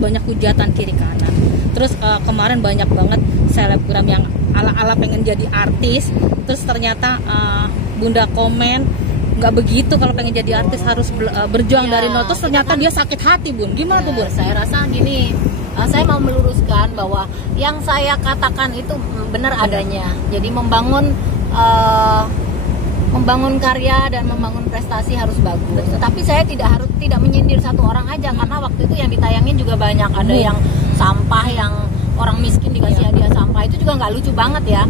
banyak hujatan kiri kanan. Terus kemarin banyak banget selebgram yang ala-ala pengen jadi artis, terus ternyata Bunda komen nggak begitu, kalau pengen jadi artis harus berjuang dari nol. Terus ternyata dia sakit hati, Bun. Gimana tuh, Bun? Saya rasa gini, saya mau meluruskan bahwa yang saya katakan itu benar adanya. Jadi membangun karya dan membangun prestasi harus bagus. Tetapi saya tidak menyindir satu orang aja, karena waktu itu yang ditayangin juga banyak. Ada yang sampah, yang orang miskin dikasih hadiah sampah, itu juga nggak lucu banget ya.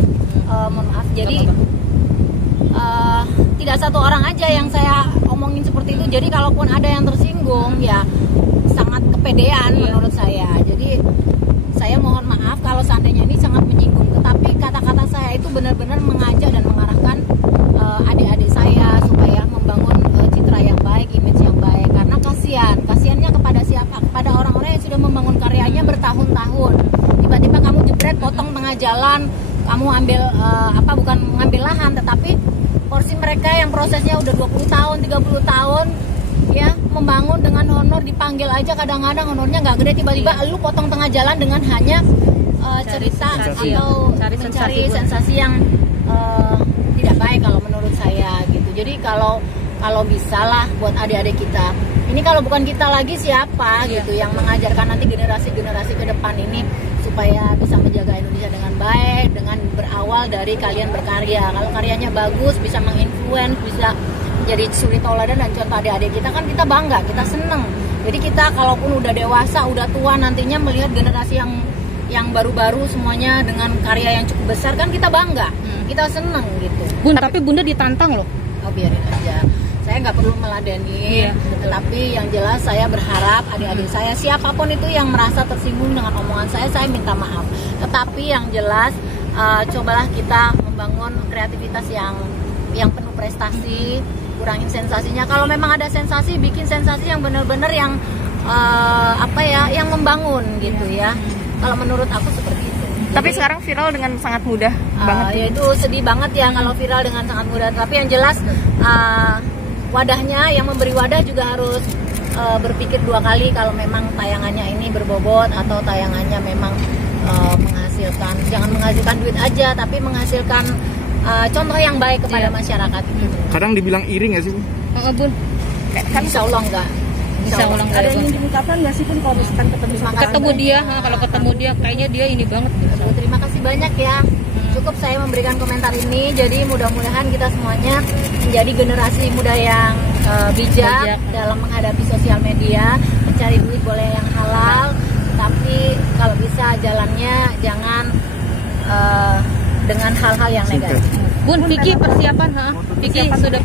Mohon maaf. Jadi tidak satu orang aja yang saya omongin seperti itu. Jadi kalaupun ada yang tersinggung, ya sangat kepedean menurut saya. Jadi saya mohon maaf kalau seandainya ini sangat menyinggung. Tetapi kata-kata saya itu benar-benar mengajak dan mengarahkan adik-adik saya supaya membangun citra yang baik, image yang baik. Karena kasihannya kepada siapa? Kepada orang-orang yang sudah membangun karyanya bertahun-tahun. Tiba-tiba kamu jebret, potong tengah jalan, kamu ambil bukan mengambil lahan, tetapi porsi mereka yang prosesnya udah 20 tahun, 30 tahun ya, membangun dengan honor, dipanggil aja kadang-kadang honornya nggak gede, tiba-tiba lu potong tengah jalan dengan hanya cerita atau mencari sensasi yang tidak baik kalau menurut saya gitu. Jadi kalau bisa lah buat adik-adik kita, ini kalau bukan kita lagi siapa gitu yang mengajarkan nanti generasi-generasi ke depan ini supaya bisa menjaga Indonesia dengan baik, dengan berawal dari kalian berkarya. Kalau karyanya bagus, bisa menginfluence, bisa menjadi suri tauladan dan contoh adik-adik kita, kan kita bangga, kita seneng. Jadi kita kalaupun udah dewasa, udah tua, nantinya melihat generasi yang baru-baru semuanya dengan karya yang cukup besar, kan kita bangga, kita seneng gitu. Bun, tapi Bunda ditantang loh. Oh, biarin aja. Saya nggak perlu meladeni, tetapi yang jelas saya berharap adik-adik saya, siapapun itu yang merasa tersinggung dengan omongan saya minta maaf. Tetapi yang jelas cobalah kita membangun kreativitas yang penuh prestasi, kurangin sensasinya. Kalau memang ada sensasi, bikin sensasi yang benar-benar yang yang membangun gitu ya. Kalau menurut aku seperti itu. Tapi sekarang viral dengan sangat mudah banget. Ya itu sedih banget ya kalau viral dengan sangat mudah. Tapi yang jelas wadahnya, yang memberi wadah juga harus berpikir dua kali kalau memang tayangannya ini berbobot atau tayangannya memang menghasilkan, jangan menghasilkan duit aja, tapi menghasilkan contoh yang baik kepada masyarakat. Kadang dibilang iri nggak sih, Bun? Insya Allah enggak. Insya Allah enggak. Ada yang ingin diungkapkan nggak sih Bun kalau misalkan ketemu dia, kalau ketemu dia kayaknya dia ini banget. Terima kasih banyak ya. Cukup saya memberikan komentar ini. Jadi mudah-mudahan kita semuanya menjadi generasi muda yang bijak dalam menghadapi sosial media. Mencari duit boleh yang halal, tapi kalau bisa jalannya jangan dengan hal-hal yang negatif. Bun, Vicky persiapan, Vicky sudah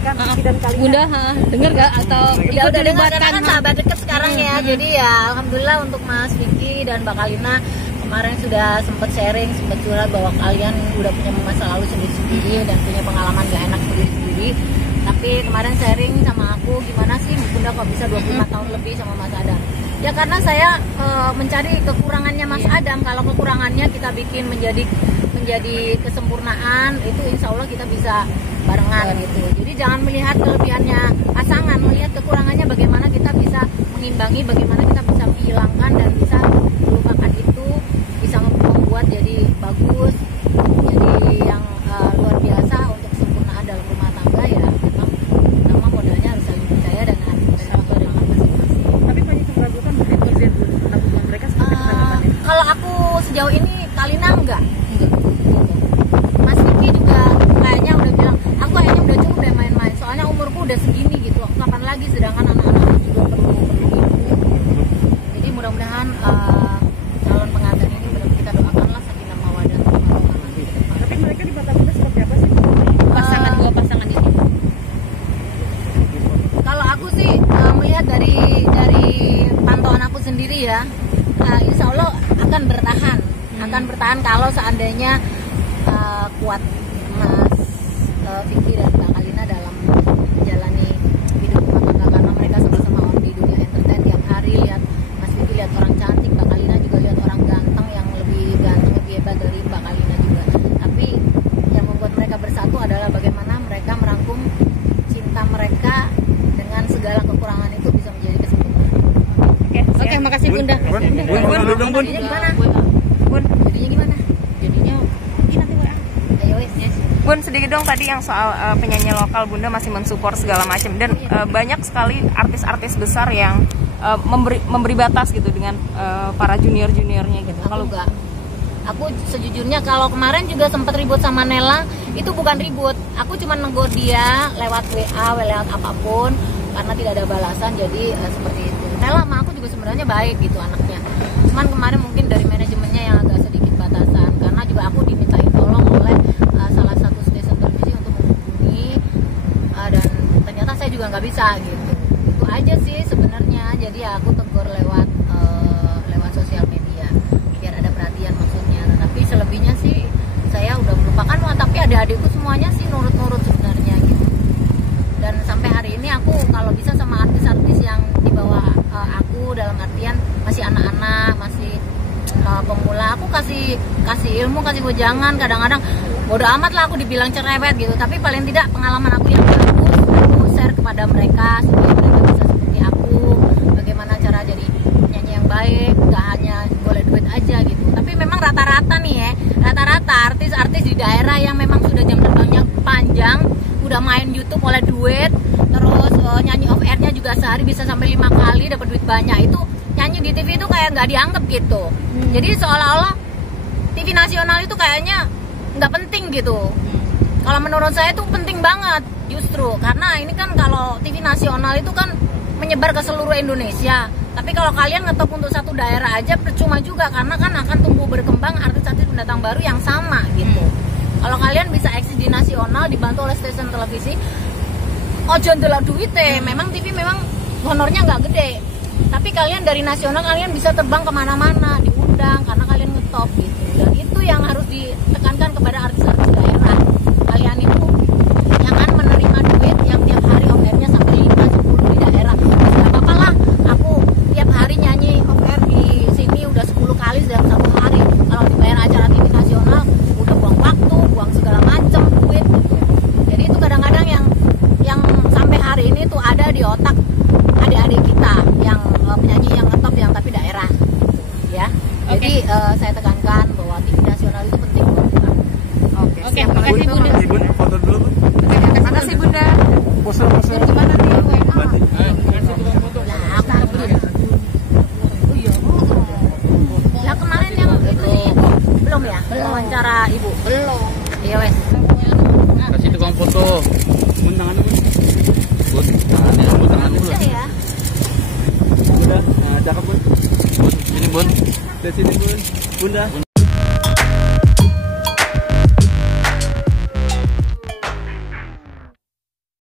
Bunda, dengar gak atau ya udah dengar, karena kan sahabat dekat sekarang ya. Jadi ya alhamdulillah untuk Mas Vicky dan Mbak Kalina kemarin sudah sempat sharing, sempat curhat bahwa kalian udah punya masa lalu sendiri-sendiri dan punya pengalaman gak enak sendiri-sendiri. Tapi kemarin sharing sama aku, gimana sih Bunda kok bisa 25 tahun lebih sama Mas Adam? Ya karena saya mencari kekurangannya Mas Adam. Kalau kekurangannya kita bikin menjadi kesempurnaan, itu insya Allah kita bisa barengan gitu. Jadi jangan melihat kelebihannya pasangan, melihat kekurangannya, bagaimana kita bisa mengimbangi, bagaimana kita bisa menghilangkan dan bisa melupakan itu, bisa membuat jadi bagus, jadi yang luar biasa untuk kesempurnaan dalam rumah tangga. Ya memang modalnya harus saling percaya dan harus dengan masing-masing. Tapi banyak yang meragukan netizen hubungan mereka seperti apa? Kalau aku sejauh ini Kalina enggak. Mas Vicky juga kayaknya udah bilang, aku kayaknya udah cukup deh main-main, soalnya umurku udah segini gitu, kapan lagi, sedangkan anak-anak juga perlu ibu. Jadi mudah-mudahan calon pengantin ini benar kita doakanlah sakinah mawaddah warahmah nanti ke depan. Tapi mereka di mata Bunda seperti apa sih? dua pasangan ini? Kalau aku sih melihat dari pantauan aku sendiri ya, insya Allah akan bertahan kalau seandainya kuat Mas Vicky dan Mbak Kalina dalam menjalani hidup rumah tangga, karena mereka sama-sama di dunia entertain tiap hari. Lihat Mas Vicky lihat orang cantik, Mbak Kalina juga lihat orang ganteng yang lebih ganteng, lebih hebat dari Mbak Kalina juga. Tapi yang membuat mereka bersatu adalah bagaimana mereka merangkum cinta mereka dengan segala kekurangan itu bisa menjadi kesempurnaan. Oke, makasih Bunda. Bun. Jadinya gimana? Bun, Jadinya gimana? Jadinya ini nanti WA. Ayo wes, yes. Bun, sedikit dong tadi yang soal penyanyi lokal Bunda masih mensupport segala macam dan banyak sekali artis-artis besar yang memberi batas gitu dengan para junior-juniornya gitu. Aku enggak. Aku sejujurnya kalau kemarin juga sempat ribut sama Nela, itu bukan ribut. Aku cuma negur dia lewat WA, lewat apapun karena tidak ada balasan, jadi seperti itu. Nela sama aku juga sebenarnya baik gitu anaknya. Cuman kemarin mungkin dari manajemennya yang agak sedikit batasan karena juga aku dimintain tolong oleh salah satu stasiun televisi untuk menghubungi dan ternyata saya juga nggak bisa gitu. Itu aja sih sebenarnya. Jadi aku tegur lewat sosial media biar ada perhatian maksudnya. Tapi selebihnya sih saya udah melupakan, tapi adik-adikku semuanya sih nurut-nurut sebenarnya gitu. Dan sampai hari ini aku kalau bisa sama artis-artis yang di bawah aku dalam artian masih anak-anak, masih pemula, aku kasih ilmu, kasih wejangan. Kadang-kadang bodo amat lah aku dibilang cerewet gitu, tapi paling tidak pengalaman aku yang bagus aku share kepada mereka supaya mereka bisa seperti aku, bagaimana cara jadi penyanyi yang baik, gak hanya boleh duit aja gitu. Tapi memang rata-rata nih ya, rata-rata artis-artis di daerah yang memang sudah jam terbangnya panjang, udah main YouTube oleh duit, terus nyanyi off airnya juga sehari bisa sampai 5 kali dapat duit banyak, itu nyanyi di TV itu kayak nggak dianggap gitu. Jadi seolah-olah TV nasional itu kayaknya nggak penting gitu. Kalau menurut saya itu penting banget justru, karena ini kan kalau TV nasional itu kan menyebar ke seluruh Indonesia. Tapi kalau kalian ngetop untuk satu daerah aja percuma juga, karena kan akan tumbuh berkembang artis-artis pendatang baru yang sama gitu. Kalau kalian bisa eksis di nasional dibantu oleh stasiun televisi, ojo ndelok duite, memang TV memang honornya nggak gede. Tapi kalian dari nasional kalian bisa terbang kemana-mana, diundang karena kalian ngetop gitu. Dan itu yang harus ditekankan kepada artis-artis daerah. Kalian itu jangan menerima duit yang tiap hari off airnya sampai 5-10 di daerah. Gak apa-apa lah, aku tiap hari nyanyi off air di sini udah 10 kali dalam satu hari. Kalau dibayar acara TV nasional udah buang waktu, buang segala macam duit gitu. Jadi itu kadang-kadang yang sampai hari ini tuh ada di otak adik-adik kita yang penyanyi yang ngetop yang tapi daerah ya. Jadi saya tekankan bahwa TV nasional itu penting buat kita. Oke, makasih Bunda. Bun, foto dulu Bun. Makasih Bunda. Pose. Gimana nih WA? Lah kemarin yang itu sih belum ya? Wawancara ibu. Belum. Iya wes. Kasih tukang foto. Bun, tangannya Bun. Bun, tangannya Bisa ya. Udah, nah, cakep Bun. Bun, ini Bun. Dari sini Bun. Bunda.